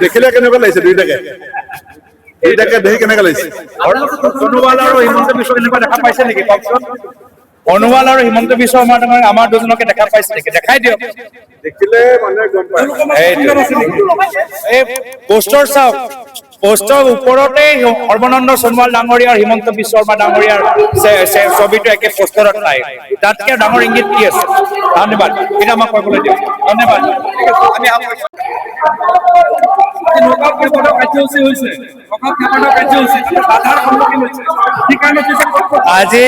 দেখিলে কেনেকুৱা লাগিছে দুইটাকে দেখি কেনেকুৱা লাগিছে? সোণোৱাল আৰু হিমন্ত বিশ্ব এনেকুৱা দেখা পাইছে নেকি কওকচোন? সোণোৱাল আৰু হিমন্ত বিশ্ব শৰ্মা আমাৰ দুজনকে দেখা পাইছে নেকি? দেখাই দিয়ক। দেখিলে মানুহে গম পায়। এই পোষ্টাৰ চাওক, পোষ্টাৰ ওপৰতে সৰ্বানন্দ সোণোৱাল ডাঙৰীয়া আৰু হিমন্ত বিশ্ব শৰ্মা ডাঙৰীয়াৰ ছবিটো একে পোষ্টাৰত নাই। তাতকে ডাঙৰ ইংগিত কি আছে? ধন্যবাদ। এতিয়া আমাক কৰিবলৈ দিয়ক। ধন্যবাদ। আজি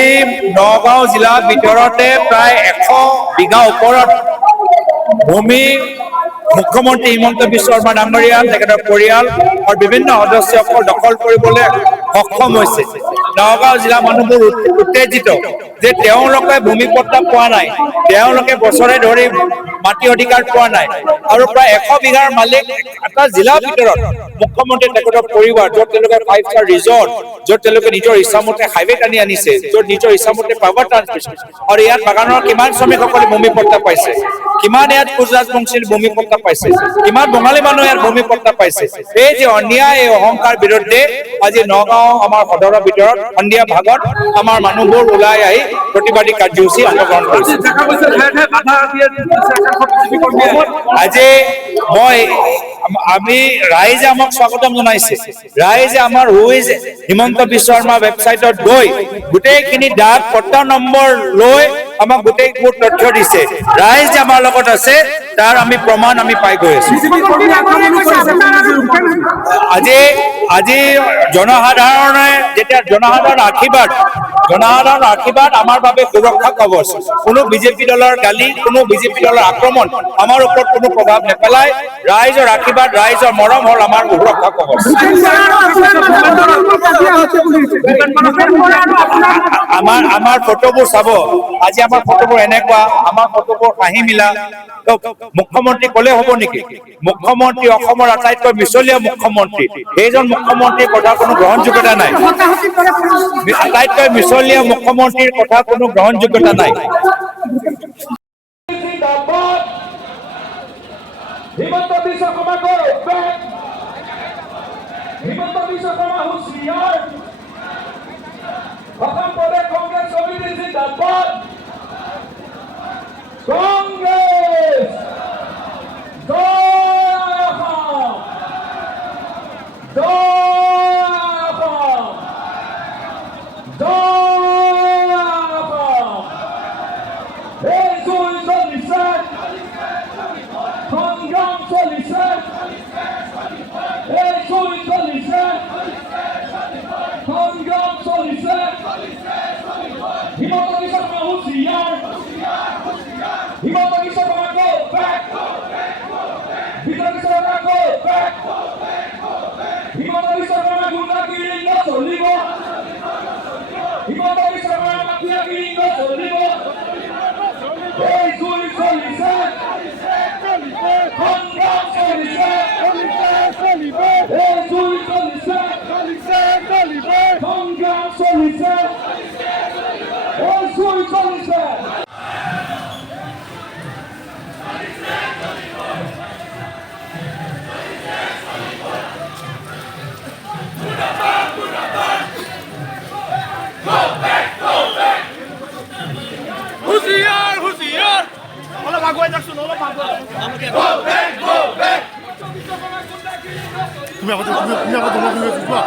নগাঁও জিলাৰ ভিতৰতে প্ৰায় 100 বিঘা ওপৰত ভূমি মুখ্যমন্ত্ৰী হিমন্ত বিশ্ব শৰ্মা ডাঙৰীয়া, তেখেতৰ পৰিয়াল আৰু বিভিন্ন সদস্যসকল দখল কৰিবলৈ সক্ষম হৈছে। নগাঁও জিলাৰ মানুহবোৰ উত্তেজিত যে তেওঁলোকে ভূমি পট্টা পোৱা নাই, তেওঁলোকে বছৰে ধৰি মাটি অধিকাৰ পোৱা নাই আৰু প্ৰায় 100 বিঘাৰ মালিক এটা জিলাৰ ভিতৰত মুখ্যমন্ত্ৰী তেখেতৰ পৰিবাৰ, য'ত তেওঁলোকে 5 ষ্টাৰ ৰিজৰ্ট, য'ত তেওঁলোকে নিজৰ ইচ্ছামতে হাইৱে টানি আনিছে, য'ত নিজৰ ইচ্ছামতে পাৱাৰ ট্ৰান্সমিশ্যন, আৰু ইয়াত বাগানৰ কিমান শ্ৰমিকসকলে ভূমি পট্টা পাইছে, কিমান ইয়াত কোচ ৰাজবংশীৰ ভূমি পট্টা পাইছে, কিমান বঙালী মানুহে ইয়াত ভূমি পট্টা পাইছে। এই যে অন্যায়, এই অহংকাৰ বিৰুদ্ধে আজি নগাঁও আমাৰ সদৰৰ ভিতৰত সন্ধিয়া ভাগত আমাৰ মানুহবোৰ ওলাই আহি প্ৰতিবাদী কাৰ্যসূচী অংশগ্ৰহণ কৰিছে। আজি আমি ৰাইজে আমাক স্বাগতম জনাইছে। ৰাইজে আমাৰ হিমন্ত বিশ্ব শৰ্মা ৱেবছাইটত গৈ গোটেইখিনি ডাক পট্টা নম্বৰ লৈ আমাক গোটেইবোৰ তথ্য দিছে। ৰাইজ যে আমাৰ লগত আছে তাৰ আমি প্ৰমাণ আমি পাই গৈ আছো। আজি জনসাধাৰণে যেতিয়া জনসাধাৰণৰ আশীৰ্বাদ আমাৰ বাবে সুৰক্ষা কৱচ। কোনো বিজেপি দলৰ গালি, কোনো বিজেপি দলৰ আক্ৰমণ আমাৰ ওপৰত কোনো প্ৰভাৱ নেপেলায়। ৰাইজৰ আশীৰ্বাদ, ৰাইজৰ মৰম হ'ল আমাৰ সুৰক্ষা কৱচ। আমাৰ ফটোবোৰ চাব, আজি আমাৰ ফটোবোৰ এনেকুৱা, আমাৰ ফটোবোৰ হাঁহি মিলা। মুখ্যমন্ত্ৰী কলে হ'ব নেকি? মুখ্যমন্ত্ৰী অসমৰ আটাইতকৈ মিছলীয়া মুখ্যমন্ত্ৰী, সেইজন মুখ্যমন্ত্ৰীৰ কথা কোনো গ্ৰহণযোগ্যতা নাই। আটাইতকৈ মিছলীয়া মুখ্যমন্ত্ৰীৰ কথা কোনো গ্ৰহণযোগ্যতা নাই। হিমন্ত বিশ্ব শৰ্মা হিমন্ত বিশ্ব শৰ্মা হুঁচিয়াৰ। অসম প্ৰদেশ কংগ্ৰেছ সমিতি জিন্দাবাদ। কংগ্ৰেছ জয় অসম, জয় অসম, জয় অসম। এই জুই চলিছে, সংগ্ৰাম চলিছে, এই জুই চলিছে, সংগ্ৰাম চলিছে। Himanta Biswa Sarma হুঁচিয়াৰ, Himanta Biswa Sarma go back, Himanta Biswa Sarma go back, Himanta Biswa Sarma গুণ্ডাগিৰি নচলিব, হিমন্ত বিশ্ব শৰ্মা মাফিয়াগিৰি নচলিব। এই জুই চলিছে, সংগ্ৰাম চলিছে, এই জুই চলিছে, সংগ্ৰাম চলিছে, এই জুই চলিছে। হুঁচিয়াৰ, হুঁচিয়াৰ। অলপ আগুৱাই যাকচোন, অলপ আগুৱাই। তুমি আগতে যোৱা।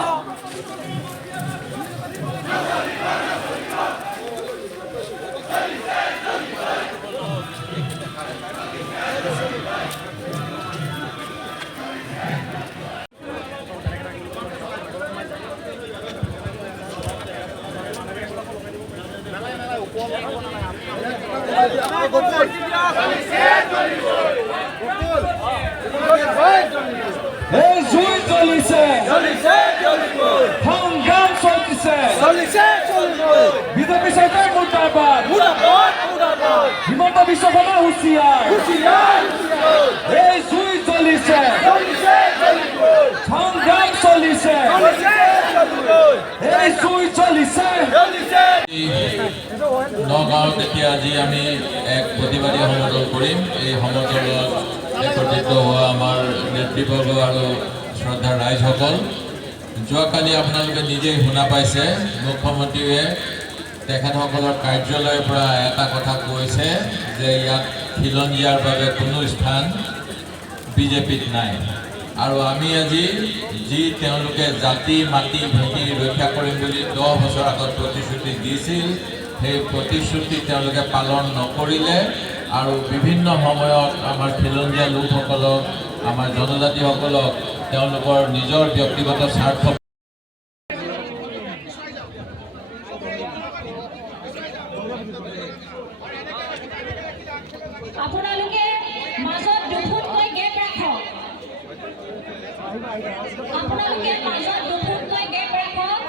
এই জুই জ্বলিছে, সংগ্ৰাম চলিছে, বিজেপি চৰকাৰ মুৰ্দাবাদ, হিমন্ত বিশ্ব শৰ্মা হুঁচিয়াৰ। এই জুই জ্বলিছে, সংগ্ৰাম চলিছে, এই জুই চলিছে। নগাঁৱত এতিয়া আজি আমি এক প্ৰতিবাদী সমদল কৰিম। এই সমদলত একত্ৰিত হোৱা আমাৰ নেতৃবৰ্গ আৰু শ্ৰদ্ধাৰ ৰাইজসকল, যোৱাকালি আপোনালোকে নিজেই শুনা পাইছে মুখ্যমন্ত্ৰীয়ে তেখেতসকলৰ কাৰ্যালয়ৰ পৰা এটা কথা কৈছে যে ইয়াত খিলঞ্জীয়াৰ বাবে কোনো স্থান বিজেপিত নাই। আৰু আমি আজি যি তেওঁলোকে জাতি মাটি ভেটি ৰক্ষা কৰিম বুলি 10 বছৰ আগত প্ৰতিশ্ৰুতি দিছিল, সেই প্ৰতিশ্ৰুতি তেওঁলোকে পালন নকৰিলে আৰু বিভিন্ন সময়ত আমাৰ খিলঞ্জীয়া লোকসকলক, আমাৰ জনজাতিসকলক তেওঁলোকৰ নিজৰ ব্যক্তিগত স্বাৰ্থ আপোনালোকে মাজত দুফুটকৈ গেপ ৰাখক। আপোনালোকে মাজত দুফুটকৈ গেপ ৰাখক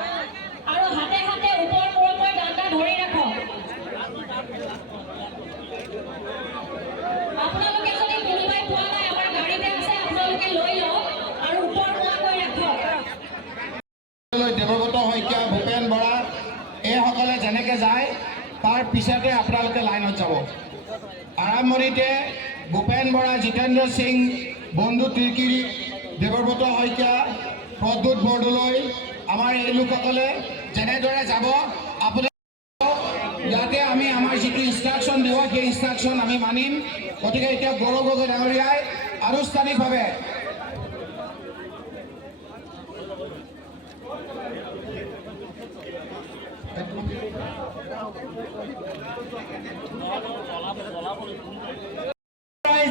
আৰু হাতে হাতে ওপৰ মূৰকৈ ডাণ্ডা ধৰি ৰাখক। আপোনালোকে যদি কোনোবাই পোৱা নাই, আমাৰ গাড়ীতে আছে, আপোনালোকে লৈ লওক আৰু ওপৰ মূৰকৈ ৰাখক। দেৱব্ৰত শইকীয়া, ভূপেন বৰা এইসকলে যেনেকৈ যায় তাৰ পিছতে আপোনালোকে লাইনত যাব। আৰম্ভণিতে ভূপেন বৰা, জিতেন্দ্ৰ সিং, বন্ধু তিৰ্কিৰি, দেৱব্ৰত শইকীয়া, প্ৰদ্যুৎ বৰদলৈ, আমাৰ এই লোকসকলে যেনেদৰে যাব আপোনালোকে ইয়াতে আমি আমাৰ যিটো ইনষ্ট্ৰাকশ্যন দিব সেই ইনষ্ট্ৰাকশ্যন আমি মানিম। গতিকে এতিয়া গৌৰৱ গগৈ ডাঙৰীয়াই আনুষ্ঠানিকভাৱে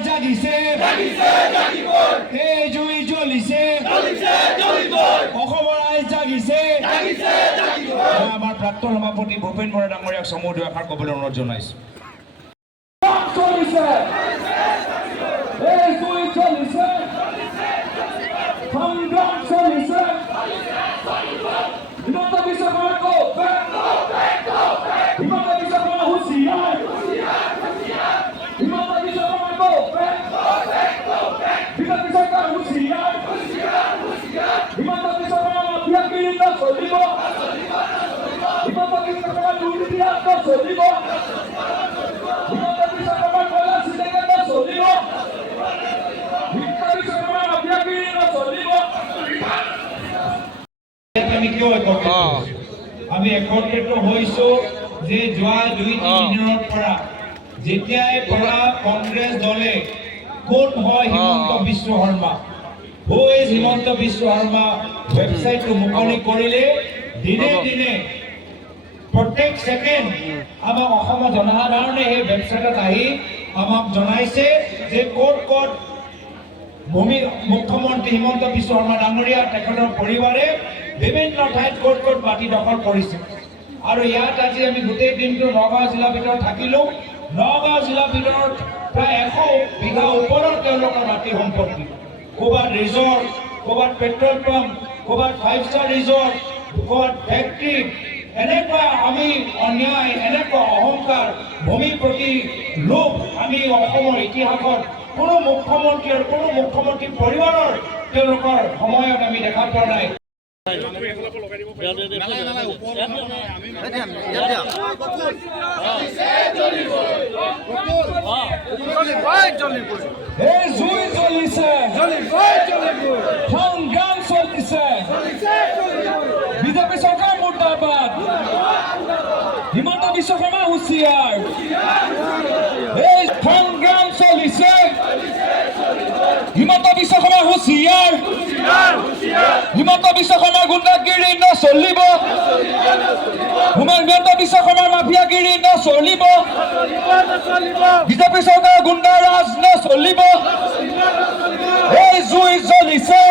জাগিছে, এই জুই জ্বলিছে, অসমৰ ৰাইজ জাগিছে। আমাৰ প্ৰাক্তন সভাপতি ভূপেন বৰা ডাঙৰীয়াক চমু দুআষাৰ ক'বলৈ অনুৰোধ জনাইছো। চলিছে, এই জুই চলিছে, সংগ্ৰাম চলিছে, Himanta Biswa Sarma go back, Himanta Biswa Sarma হুঁচিয়াৰ, Himanta Biswa Sarma go back, BJP চৰকাৰ হুঁচিয়াৰ, হিমন্ত বিশ্ব শৰ্মা মাফিয়াগিৰি নচলিব, হিমন্ত বিশ্ব শৰ্মা দুৰ্নীতি নচলিব, হিমন্ত বিশ্ব শৰ্মা কলা চিটেকে নচলিব, হিমন্ত বিশ্ব শৰ্মা মাফিয়াগিৰি নচলিব। আমি কিয় একত্ৰিত হৈছো? আমি একত্ৰিত হৈছো যে যোৱা 2-3 দিনৰ পৰা যেতিয়াই পৰা কংগ্ৰেছ দলে কোন হয় হিমন্ত বিশ্ব শৰ্মা, হু ইজ হিমন্ত বিশ্ব শৰ্মা ৱেবছাইটটো মুকলি কৰিলে দিনে দিনে প্ৰত্যেক ছেকেণ্ড আমাক অসমৰ জনসাধাৰণে সেই ৱেবছাইটত আহি আমাক জনাইছে যে ক'ত ক'ত মুখ্যমন্ত্ৰী হিমন্ত বিশ্ব শৰ্মা ডাঙৰীয়া তেখেতৰ পৰিবাৰে বিভিন্ন ঠাইত ক'ত ক'ত মাটি দখল কৰিছে। আৰু ইয়াত আজি আমি গোটেই দিনটো নগাঁও জিলাৰ ভিতৰত থাকিলোঁ। নগাঁও জিলাৰ ভিতৰত প্ৰায় 100 বিঘা ওপৰত তেওঁলোকৰ মাটি সম্পত্তি, ক'ৰবাত ৰিজৰ্ট, ক'ৰবাত পেট্ৰল পাম্প, ক'ৰবাত 5-star ৰিজৰ্ট, ক'ৰবাত ফেক্টৰী। এনেকুৱা আমি অন্যায়, এনেকুৱা অহংকাৰ, ভূমিৰ প্ৰতি লোভ আমি অসমৰ ইতিহাসত কোনো মুখ্যমন্ত্ৰী আৰু কোনো মুখ্যমন্ত্ৰী পৰিবাৰৰ তেওঁলোকৰ সময়ত আমি দেখা পোৱা নাই। এই জুই জ্বলিছে, সংগ্ৰাম চলিছে, বিজেপি চৰকাৰ মুৰ্দাবাদ, হিমন্ত বিশ্ব শৰ্মা হুঁচিয়াৰ, এই সংগ্ৰাম চলিছে, হিমন্ত বিশ্ব শৰ্মা হুঁচিয়াৰ, হিমন্ত বিশ্ব শৰ্মাৰ গুণ্ডাগিৰি নচলিব, হিমন্ত বিশ্ব শৰ্মাৰ মাফিয়াগিৰি নচলিব, বিজেপি চৰকাৰৰ গুণ্ডা ৰাজ নচলিব। এই জুই জ্বলিছে,